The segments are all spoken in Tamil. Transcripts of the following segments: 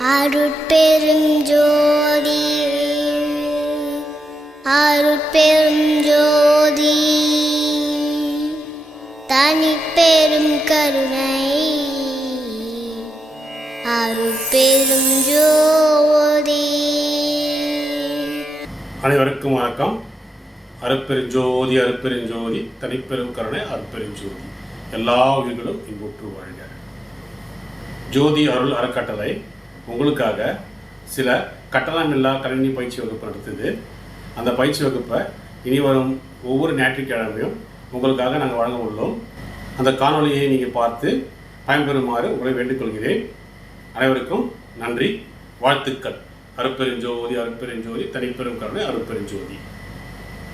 அருட்பெரும் ஜோதி அருட்பெரும் ஜோதி. தனிப்பெரும் கருணை அருட்பெரும் ஜோதி. அனைவருக்கும் வணக்கம். அருப்பெருஞ்சோதி அருப்பெருஞ்சோதி தனிப்பெரும் கருணை அருப்பெருஞ்சோதி எல்லா உயிர்களும் இன்புற்று வாழ்க. ஜோதி அருள் அறக்கட்டளை உங்களுக்காக சில கட்டணமில்லா கணினி பயிற்சி வகுப்பு நடத்துது. அந்த பயிற்சி வகுப்பை இனி வரும் ஒவ்வொரு ஞாயிற்றுக்கிழமையும் உங்களுக்காக நாங்கள் வழங்க உள்ளோம். அந்த காணொளியை நீங்கள் பார்த்து பயன்பெறுமாறு உங்களை வேண்டிக்கொள்கிறேன் அனைவருக்கும் நன்றி. வாழ்த்துக்கள். அருப்பெருஞ்சோதி அருப்பெருஞ்சோதி தனிப்பெரும் கருணை அருப்பெருஞ்சோதி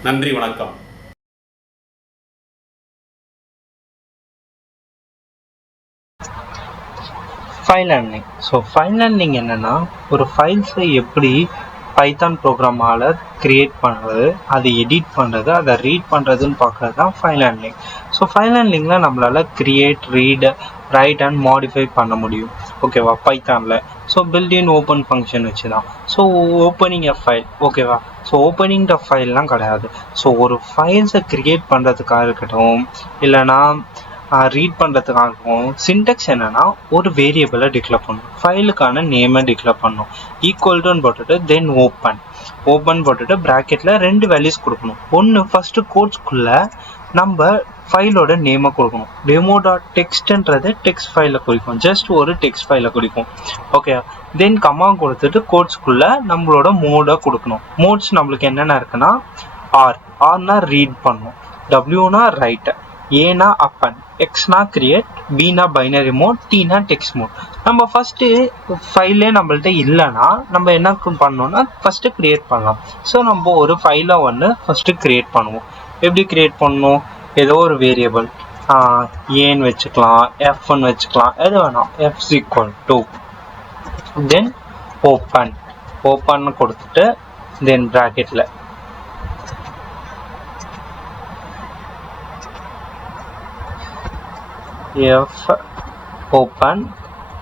நன்றி வணக்கம். File learning so file learning என்னென்னா ஒரு ஃபைல்ஸை எப்படி பைத்தான் ப்ரோக்ராமால் கிரியேட் பண்ணுறது அதை எடிட் பண்ணுறது அதை ரீட் பண்ணுறதுன்னு பார்க்குறது தான் ஃபைல் ஹேண்ட்லிங் ஸோ ஃபைல் ஹேண்ட்லிங்கில் நம்மளால் create read write and modify பண்ண முடியும். ஓகேவா பைத்தானில் so built in open function வச்சு தான் ஸோ ஓப்பனிங் எ ஃபைல் ஓகேவா ஸோ ஓப்பனிங் த ஃபைல்லாம் கிடையாது. ஸோ ஒரு ஃபைல்ஸை கிரியேட் பண்ணுறதுக்காக இருக்கட்டும் இல்லைனா ரீட் பண்ணுறதுக்காகவும் சின்டெக்ஸ் என்னன்னா ஒரு வேரியபிளை டிக்ளேர் பண்ணும் ஃபைலுக்கான நேமை டிக்ளேர் பண்ணும் ஈக்குவல் டுன்னு போட்டுட்டு தென் ஓப்பன் ஓப்பன் போட்டுட்டு ப்ராக்கெட்டில் ரெண்டு வேல்யூஸ் கொடுக்கணும். ஒன்று ஃபஸ்ட்டு கோட்ஸ்க்குள்ளே நம்ம ஃபைலோட நேமை கொடுக்கணும். டெமோ டாட் டெக்ஸ்ட்ன்றது டெக்ஸ்ட் ஃபைலில் குறிக்கும். ஜஸ்ட் ஒரு டெக்ஸ்ட் ஃபைலில் குறிக்கும். ஓகே தென் கம்மா கொடுத்துட்டு கோட்ஸ்க்குள்ளே நம்மளோட மோடை கொடுக்கணும். மோட்ஸ் நம்மளுக்கு என்னென்ன இருக்குன்னா ஆர் ஆர்னா ரீட் பண்ணும். டபிள்யூனா ரைட் ஏனா அப்பன் எக்ஸ்னா கிரியேட் பினா பைனரி மோட் டீனா டெக்ஸ்ட் மோட் நம்ம ஃபஸ்ட்டு ஃபைலே நம்மள்ட்ட இல்லைன்னா நம்ம என்ன பண்ணோம்னா ஃபஸ்ட்டு கிரியேட் பண்ணலாம். ஸோ நம்ம ஒரு ஃபைலை ஒன்று ஃபஸ்ட்டு கிரியேட் பண்ணுவோம். எப்படி கிரியேட் பண்ணணும் ஏதோ ஒரு வேரியபிள் ஏன்னு வச்சுக்கலாம் எஃப்னு வச்சுக்கலாம் எது வேணாம். F equal to then open open கொடுத்துட்டு தென் ப்ராக்கெட்டில் எஃப் ஓப்பன்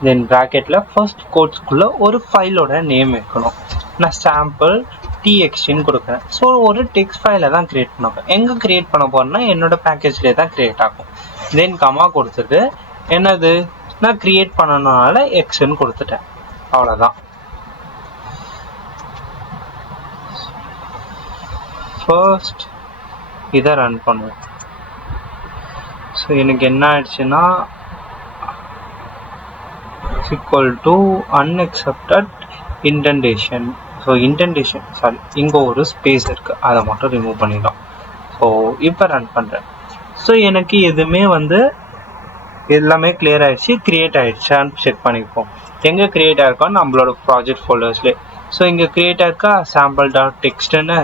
தென் ப்ராக்கெட்டில் ஃபர்ஸ்ட் கோட்ஸ்குள்ளே ஒரு ஃபைலோட நேம் வைக்கணும். நான் சாம்பிள் டிஎக்ஸ்டின்னு கொடுக்குறேன். ஸோ ஒரு டெக்ஸ்ட் ஃபைலை தான் க்ரியேட் பண்ண போகிறேன் எங்கே க்ரியேட் பண்ண போகிறேன்னா என்னோட பேக்கேஜ்லேயே தான் க்ரியேட் ஆகும். தென் கமா கொடுத்துட்டு என்னது? நான் க்ரியேட் பண்ணனால எக்ஸ்ன்னு கொடுத்துட்டேன். அவ்வளோதான் ஃபர்ஸ்ட் இதை ரன் பண்ணுவோம் ஸோ எனக்கு என்ன ஆயிடுச்சுன்னா equal to unexpected indentation so indentation sorry இங்கே ஒரு ஸ்பேஸ் இருக்குது அதை மட்டும் ரிமூவ் பண்ணிடலாம். ஸோ இப்போ ரன் பண்ணுறேன் ஸோ எனக்கு எதுவுமே வந்து எல்லாமே கிளியர் ஆகிடுச்சு க்ரியேட் ஆகிடுச்சான்னு செக் பண்ணிப்போம். எங்கே க்ரியேட் ஆயிருக்கோம் நம்மளோட ப்ராஜெக்ட் ஃபோல்டர்ஸ்லேயே ஸோ இங்கே க்ரியேட் ஆகிருக்கா சாம்பிள் டாட் டெக்ஸ்ட்டுன்னு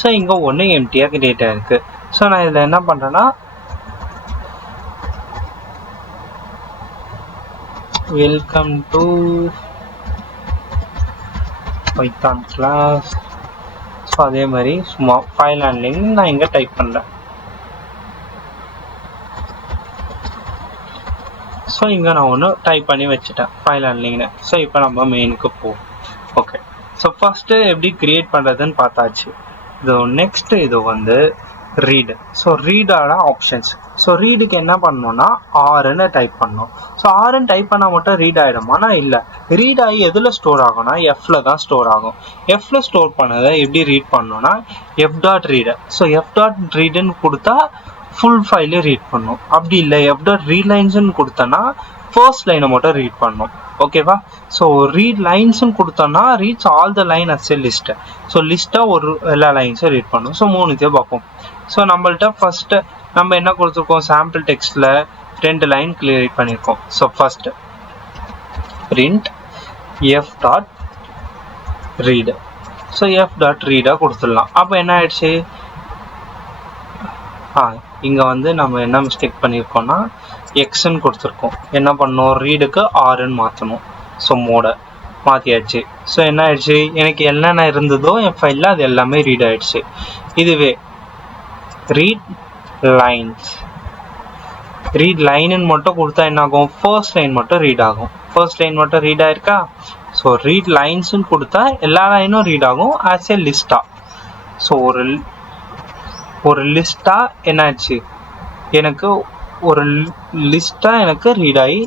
ஸோ இங்கே ஒன்று எம்டியாக க்ரியேட் ஆகிருக்கு ஸோ நான் இதில் என்ன பண்ணுறேன்னா welcome to python class so அதே மாதிரி சும்மா ஃபைல் ஹேண்ட்லிங் நான் இங்கே டைப் பண்ணுறேன் ஸோ இங்கே நான் ஒன்று டைப் பண்ணி வச்சுட்டேன் ஃபைல் ஹேண்ட்லிங்னு ஸோ இப்போ நம்ம மெயினுக்கு போவோம். ஓகே ஸோ ஃபஸ்ட்டு எப்படி கிரியேட் பண்ணுறதுன்னு பார்த்தாச்சு. இது நெக்ஸ்ட்டு இது வந்து ரீடு ஸோ ரீடோட ஆப்ஷன்ஸ் ஸோ ரீடுக்கு என்ன பண்ணணும்னா ஆறுன்னு டைப் பண்ணணும். ஸோ ஆறுன்னு டைப் பண்ணால் மட்டும் ரீட் ஆகிடுமானா இல்லை. ரீட் ஆகி எதில் ஸ்டோர் ஆகும்னா எஃப்ல தான் ஸ்டோர் ஆகும். எஃப்ல ஸ்டோர் பண்ணதை எப்படி ரீட் பண்ணணும்னா F dot read so F dot ரீடுன்னு கொடுத்தா ஃபுல் ஃபைலு ரீட் பண்ணும். அப்படி இல்லை. எஃப் டாட் ரீலைன்ஸுன்னு கொடுத்தனா ஃபர்ஸ்ட் லைனை மட்டும் ரீட் பண்ணும் ஓகேவா ஸோ ரீட் லைன்ஸ்னு கொடுத்தோன்னா reads all the line as a list so லிஸ்ட்டாக ஒரு எல்லா லைன்ஸும் ரீட் பண்ணும் ஸோ மூணுத்தையும் பார்ப்போம். ஸோ நம்மள்ட்ட ஃபஸ்ட்டு நம்ம என்ன கொடுத்துருக்கோம்? சாம்பிள் டெக்ஸ்ட்டில் ரெண்டு லைன் கிளியர் பண்ணியிருக்கோம். So first print F dot read so F dot ரீடாக கொடுத்துடலாம். அப்போ என்ன ஆயிடுச்சு? ஆ இங்கே வந்து நம்ம என்ன மிஸ்டேக் பண்ணியிருக்கோம்னா எக்ஸ்ன்னு கொடுத்துருக்கோம். என்ன பண்ணோம் ரீடுக்கு ஆறுன்னு மாற்றணும் ஸோ மோடை மாற்றியாச்சு ஸோ என்ன ஆயிடுச்சு? எனக்கு என்னென்ன இருந்ததோ என் ஃபைலில் அது எல்லாமே ரீட் ஆயிடுச்சு. இதுவே ரீட் லைன்ஸ் ரீட் லைனுன்னு மட்டும் கொடுத்தா என்ன ஆகும் ஃபர்ஸ்ட் லைன் மட்டும் ரீட் ஆகும். ஃபர்ஸ்ட் லைன் மட்டும் ரீட் ஆயிருக்கா? ஸோ ரீட் லைன்ஸுன்னு கொடுத்தா எல்லா லைனும் ரீட் ஆகும். ஆஸ் ஏ லிஸ்டாக ஸோ ஒரு ஒரு லிஸ்ட்டாக என்னாச்சு? எனக்கு ஒரு லிஸ்ட்டாக எனக்கு ரீட் ஆகி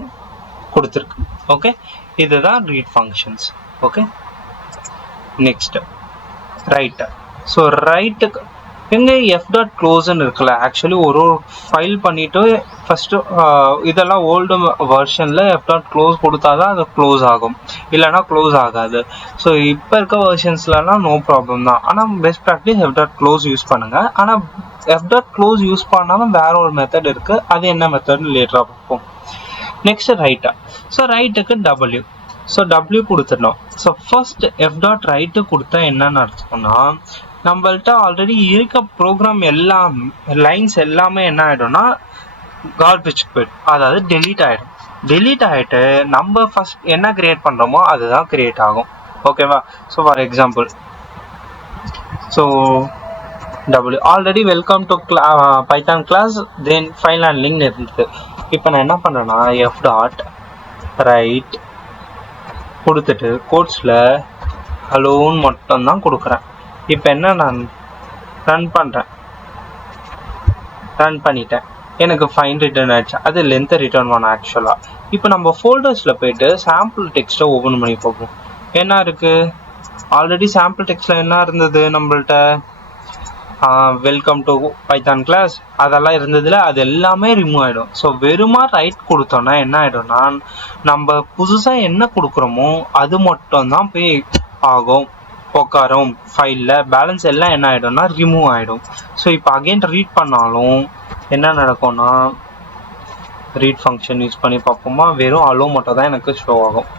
கொடுத்துருக்கு. ஓகே இதுதான் read functions okay next write so ரைட்டுக்கு எங்கே எஃப் டாட் க்ளோஸ்ன்னு இருக்குல்ல ஆக்சுவலி ஒரு ஒரு ஃபைல் பண்ணிட்டு ஃபஸ்ட்டு இதெல்லாம் ஓல்டு வெர்ஷனில் எஃப் டாட் க்ளோஸ் கொடுத்தா தான் அது க்ளோஸ் ஆகும். இல்லைனா க்ளோஸ் ஆகாது. ஸோ இப்போ இருக்க வெர்ஷன்ஸ்லலாம் நோ ப்ராப்ளம் தான். ஆனால் best practice F dot close use பண்ணுங்கள் ஆனால் எஃப் டாட் க்ளோஸ் யூஸ் பண்ணாமல் வேற ஒரு மெத்தட் இருக்குது அது என்ன மெத்தட்னு லேட்டராக பார்ப்போம். நெக்ஸ்ட் ரைட்டா ஸோ ரைட்டுக்கு டபிள்யூ ஸோ டபிள்யூ கொடுத்துடணும். So first F dot write கொடுத்தா என்னன்னு அர்த்தம்னா நம்மள்ட்ட ஆல்ரெடி இருக்க ப்ரோக்ராம் எல்லாம் லைன்ஸ் எல்லாமே என்ன ஆகிடும்னா கார்பேஜ் போயிடும். அதாவது டெலீட் ஆகிடும் டெலீட் ஆகிட்டு நம்ம ஃபஸ்ட் என்ன கிரியேட் பண்ணுறோமோ அதுதான் கிரியேட் ஆகும். ஓகேவா so for example so W already welcome to cla python class then file link இருந்தது இப்போ நான் என்ன பண்ணுறேன்னா எஃப் டாட் ரைட் கொடுத்துட்டு கோட்ஸில் ஹலோன்னு மட்டும் தான் கொடுக்குறேன். இப்போ என்ன நான் ரன் பண்ணுறேன் ரன் பண்ணிட்டேன். எனக்கு ஃபைன் ரிட்டர்ன் ஆயிடுச்சு. அது லென்த்தை ரிட்டர்ன் பண்ண ஆக்சுவலாக இப்போ நம்ம ஃபோல்டர்ஸில் போயிட்டு சாம்பிள் டெக்ஸ்ட்டை ஓப்பன் பண்ணி பார்ப்போம். என்ன இருக்குது ஆல்ரெடி சாம்பிள் டெக்ஸ்ட்டில் என்ன இருந்தது நம்மள்ட்ட? வெல்கம் டு பைத்தான் கிளாஸ் அதெல்லாம் இருந்ததில் அது எல்லாமே ரிமூவ் ஆகிடும் ஸோ வெறுமா ரைட் கொடுத்தோன்னா என்ன ஆகிடும்னா நம்ம புதுசாக என்ன கொடுக்குறோமோ அது மட்டும் தான் போய் ஆகும். உட்காரும் ஃபைலில் பேலன்ஸ் எல்லாம் என்ன ஆகிடும்னா ரிமூவ் ஆகிடும் ஸோ இப்போ அகைன் ரீட் பண்ணாலும் என்ன நடக்கும்னா ரீட் ஃபங்க்ஷன் யூஸ் பண்ணி பார்ப்போமா? வெறும் அலோ மட்டும் தான் எனக்கு ஷோ ஆகும்.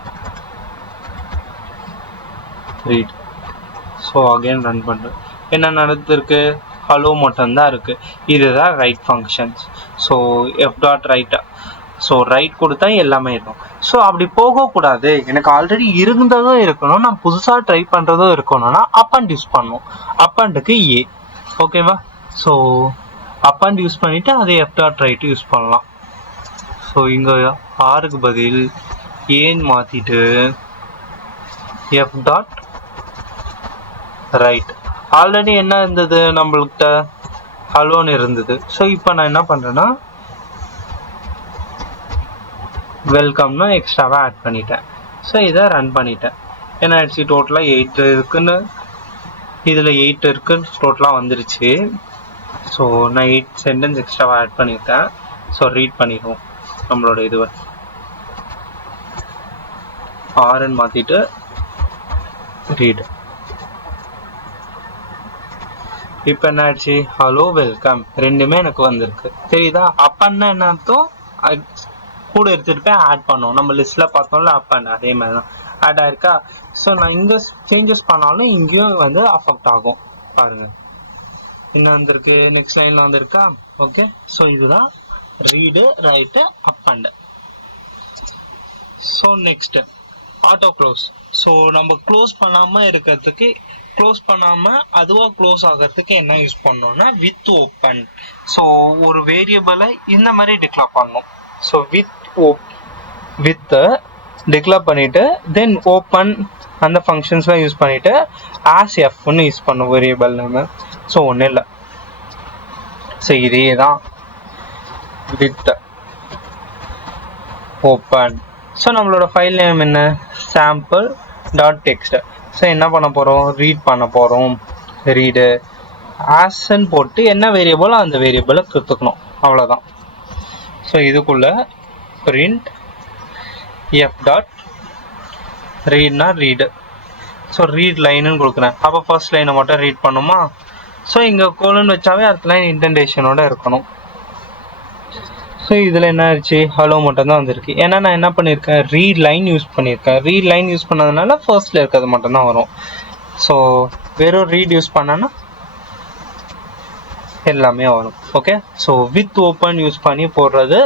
ரீட் ஸோ அகைன் ரன் பண்ணுறேன் என்ன நடந்திருக்கு? ஹலோ மட்டும்தான் இருக்குது இதுதான் write functions so F dot write so write கொடுத்தா எல்லாமே இருக்கும். ஸோ அப்படி போகக்கூடாது எனக்கு ஆல்ரெடி இருந்ததும் இருக்கணும். நான் புதுசாக ட்ரை பண்ணுறதும் இருக்கணும்னா அப் அண்ட் யூஸ் பண்ணும். அப் அண்டுக்கு ஏ ஓகேவா ஸோ அப் அண்ட் யூஸ் பண்ணிவிட்டு அதை எஃப் டாட் ரைட்டு யூஸ் பண்ணலாம். ஸோ இங்கே ஆறுக்கு பதில் ஏன்னு மாற்றிட்டு எஃப் டாட் ரைட் ஆல்ரெடி என்ன இருந்தது நம்மள்கிட்ட ஹலோன்னு இருந்தது. ஸோ இப்போ நான் என்ன பண்ணுறேன்னா வெல்கம்னு எக்ஸ்ட்ராவாக ஆட் பண்ணிட்டேன். ஸோ இதை ரன் பண்ணிட்டேன். என்ன ஆயிடுச்சு? டோட்டலாக எயிட் இருக்குன்னு இதில் எயிட் இருக்குன்னு டோட்டலாக வந்துருச்சு. ஸோ நான் எயிட் சென்டென்ஸ் எக்ஸ்ட்ராவாக ஆட் பண்ணியிருக்கேன் ஸோ ரீட் பண்ணிடுவோம் நம்மளோட இதுவை. ஆர்ன்னு மாற்றிட்டு ரீடு இப்போ என்ன ஆயிடுச்சு? ஹலோ வெல்கம் ரெண்டுமே எனக்கு வந்திருக்கு. தெரியுதா? அப்பன்னா என்ன அர்த்தம்? கூட எடுத்துட்டு போய் ஆட் பண்ணுவோம். நம்ம லிஸ்ட்ல பார்த்தோம்ல அப்பன் அதே மாதிரி தான் ஆட் ஆயிருக்கா? ஸோ நான் இங்கே சேஞ்சஸ் பண்ணாலும் இங்கேயும் வந்து அஃபெக்ட் ஆகும். பாருங்க. என்ன வந்திருக்கு? நெக்ஸ்ட் லைன்ல வந்திருக்கா? ஓகே ஸோ இதுதான். Read write up and so next auto close so நம்ம க்ளோஸ் பண்ணாம இருக்கிறதுக்கு க்ளோஸ் பண்ணாம அதுவா க்ளோஸ் ஆகிறதுக்கு என்ன யூஸ் பண்ணோம்னா வித் ஓப்பன் ஸோ ஒரு வேரியபிளை இந்த மாதிரி டிக்ளேர் பண்ணணும். ஸோ வித் வித் டிக்ளேர் பண்ணிட்டு தென் ஓப்பன் அந்த ஃபங்க்ஷன்ஸ்லாம் யூஸ் பண்ணிட்டு ஆஸ் எஃப்னு யூஸ் பண்ணும் வேரியபிள் நம்ம ஸோ ஒன்றும் இல்லை. ஸோ இதே தான் வித் ஓப்பன் ஸோ நம்மளோட ஃபைல் நேம் என்ன? சாம்பிள் டாட் டெக்ஸ்ட் ஸோ என்ன பண்ண போகிறோம் ரீட் பண்ண போகிறோம் ரீடு ஆஸ்ன்னு போட்டு என்ன வேரியபிளோ அந்த வேரியபிளை கொடுத்துக்கணும். அவ்வளோதான் ஸோ இதுக்குள்ளே print எஃப் டாட் ரீட்னா ரீடு ஸோ ரீட் லைனுன்னு கொடுக்குறேன். அப்போ ஃபர்ஸ்ட் லைனை மட்டும் ரீட் பண்ணுமா? ஸோ இங்கே கோலன் வச்சாவே அடுத்த லைன் இன்டென்டேஷனோட இருக்கணும். ஸோ இதில் என்ன ஆயிடுச்சு ஹலோ மட்டும் தான் வந்திருக்கு. ஏன்னா நான் என்ன பண்ணியிருக்கேன் ரீட் லைன் யூஸ் பண்ணியிருக்கேன் ரீட் லைன் யூஸ் பண்ணதுனால ஃபர்ஸ்டில் இருக்கிறது மட்டும்தான் வரும். ஸோ வெறும் ரீட் யூஸ் பண்ணனா எல்லாமே வரும். Okay so with open use பண்ணி போடுறது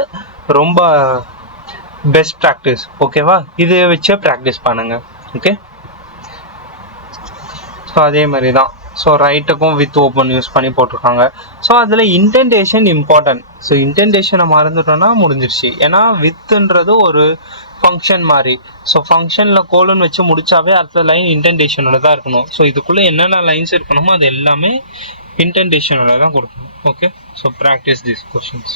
ரொம்ப பெஸ்ட் ப்ராக்டிஸ் ஓகேவா இதை வச்சே ப்ராக்டிஸ் பண்ணுங்க ஓகே ஸோ அதே மாதிரி தான் ஸோ ரைட்டுக்கும் வித் ஓப்பன் யூஸ் பண்ணி போட்டிருக்காங்க. ஸோ அதில் இன்டென்டேஷன் இம்பார்ட்டன்ட் ஸோ இன்டென்டேஷனை மறந்துட்டோம்னா முடிஞ்சிருச்சு. ஏன்னா வித்துன்றது ஒரு ஃபங்க்ஷன் மாதிரி. ஸோ ஃபங்க்ஷனில் கோலன் வச்சு முடிச்சாவே அடுத்த லைன் இன்டென்டேஷனோட தான் இருக்கணும். ஸோ இதுக்குள்ளே என்னென்ன லைன்ஸ் இருக்கணுமோ அது எல்லாமே இன்டென்டேஷனோட தான் கொடுக்கணும் okay so practice this questions